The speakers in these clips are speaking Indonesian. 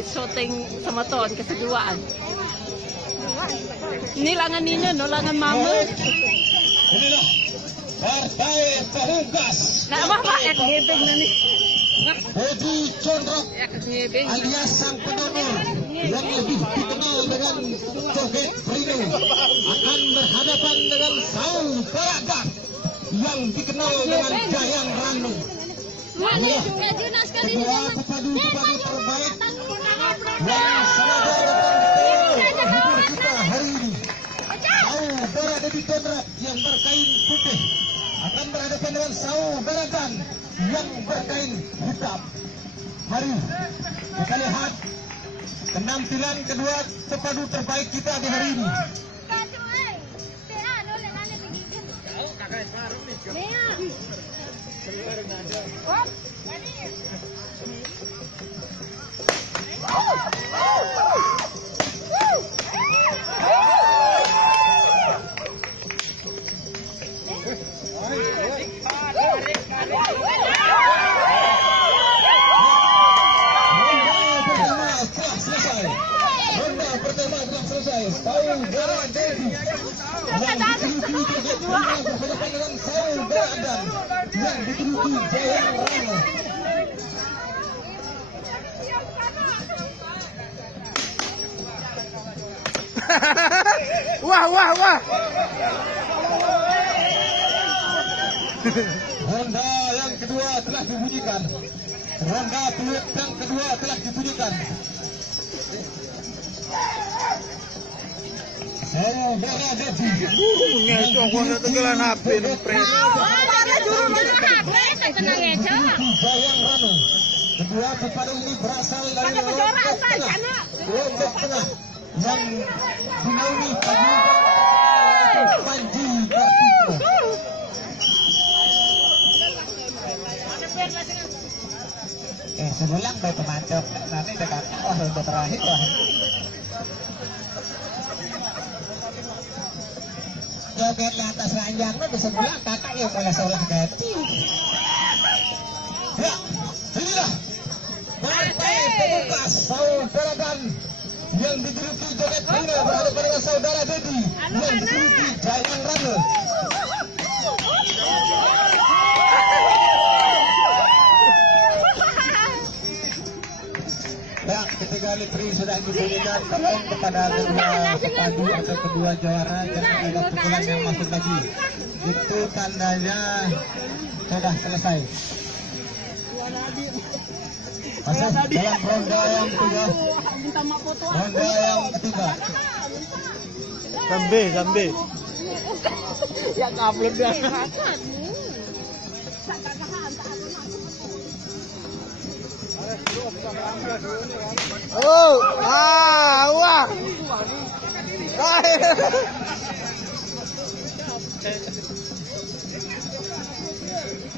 syuting sama Ton keseduaan. Ini langan ninyo, no langan mama. Inilah partai pengungkas. Nah, apa ya ngebeng nani. Edi Condrok alias sang pendonor yang lebih dikenal dengan joget Prino akan berhadapan dengan Saul Baragat yang dikenal dengan Jayang Ranu. Kedua pepadu-pepadu terbaik yang senada dengan kita hari ini. Saul berada di Condrok yang berkain putih akan berhadapan dengan Saul Baragat yang berkain hitam. Mari kita lihat penampilan kedua pepadu terbaik kita di hari ini. Wah. Ronda yang kedua telah dibunyikan. Ronda peluit yang kedua telah dibunyikan. Tenggelan HP nempres. Kedua pepadu ini berasal dari Lombok Tengah yang dinaungi Panji Kartiko. Sebulan baik kemacok nanti dekat untuk terakhir joget di atas ranjang itu sebelah kakak yang boleh solah ganti. Ya, inilah partai pengungkas Saul Baragat yang digeluti joget Prino berhadapan dengan saudara Dedi yang digeluti Jayang Ranu. Ya, ketika Litri sudah diberikan tepung kepada kedua pepadu atau kedua juara, jangan ada pukulan yang masuk lagi. Itu tandanya sudah selesai. Masuk dalam ronda yang ketiga. Ronda yang ketiga. Sambe. Ya kabel dah. Wah.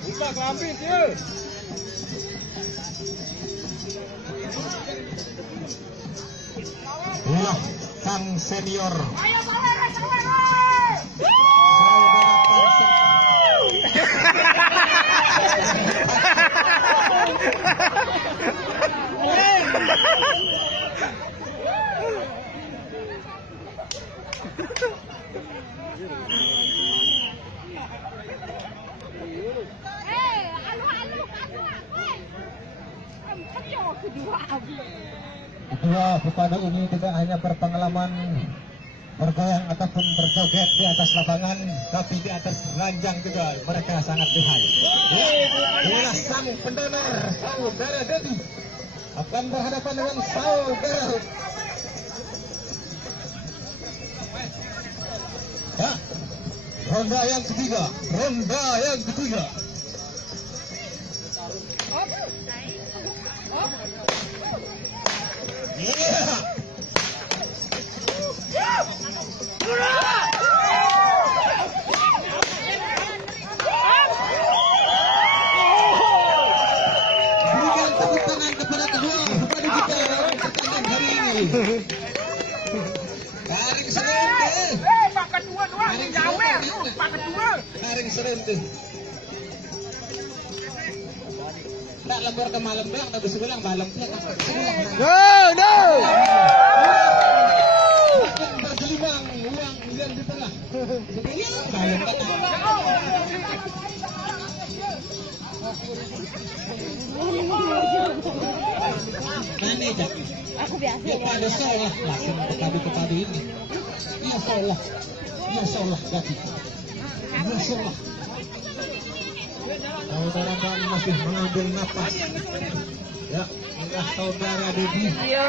Buka kelampin dia. Wah, sang senior. Kedua pepadu ini tidak hanya berpengalaman bergoyang ataupun berjoget di atas lapangan, tapi di atas ranjang juga mereka sangat lihai. Inilah sang pendonor Saul Baragat akan berhadapan dengan Saul Baragat. Ya, ronda yang ketiga. Berikan tepuk tangan kepada kedua pepadu kita dalam pertandingan hari ini. Taring serente. Taring serente. Tak lembur ke malam doang, tapi sebelah malam. Nani dah. Aku biasa. Ya pada salah langsung kepada ini. Ya salah. Ya salah ganti. Ya salah. Saudara Dan masih mengambil nafas. Ya, inilah saudara Dedi. Iya.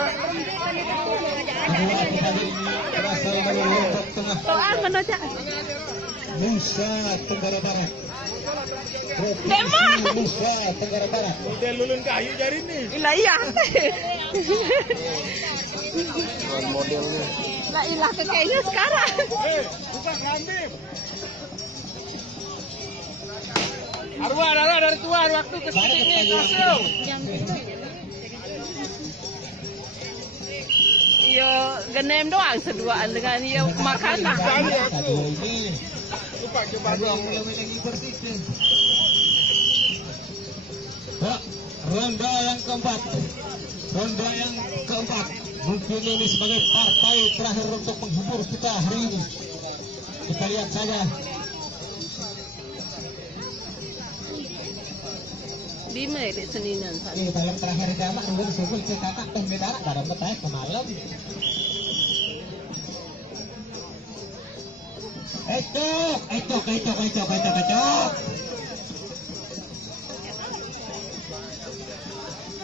Kedua kepada ini berasal dari Lombok Tengah, Soal mana cak? Nusa Tenggara Barat. Provinsi Dema. Nusa Tenggara Barat. Udah lulun kayu jari nih. Ilah iya. Modelnya. Lah ilah kayaknya sekarang. Bukan Randim. Arwah dari Tuhan waktu ke sini langsung. Iya, genem doang seduaan dengan iya makanan. Kedua ini Lupa coba Abang memiliki persisnya. Pak, ronda yang keempat. Ronda yang keempat. Mungkin ini sebagai partai terakhir untuk menghibur kita hari ini. Kita lihat saja. Di mana di Seninan sana? Ini yang terakhir jamak mungkin sebut kakak dan beda barang betah ke malam. Ecok.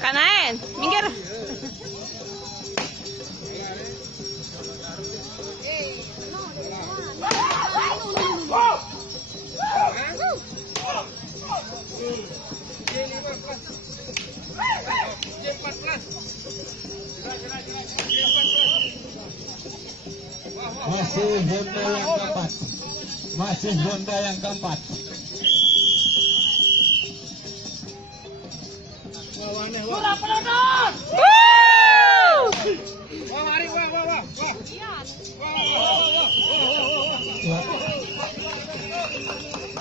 Kanain, minggir. Masih ronda yang keempat. Ya.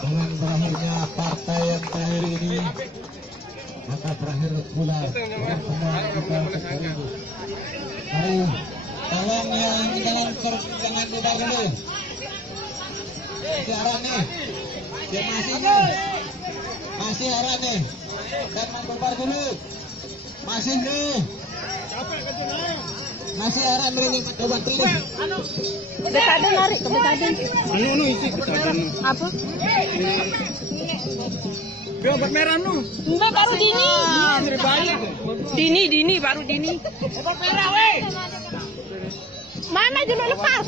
Dengan berakhirnya partai yang terakhir ini, maka berakhir pula pertemuan kita untuk hari ini. Mari, tolong yang jangan lupa dulu. Masih arah nih, dia masih arah nih, jangan berbar dulu, masih nih, masih arah nih, coba pilih. Betaden lari ke Betaden. Anu isi ketahuan. Apa? Dia obat merah nu. Mbak baru Dini. Dari bayi. Dini baru Dini. Obat merah weh. Mana dulu lepas.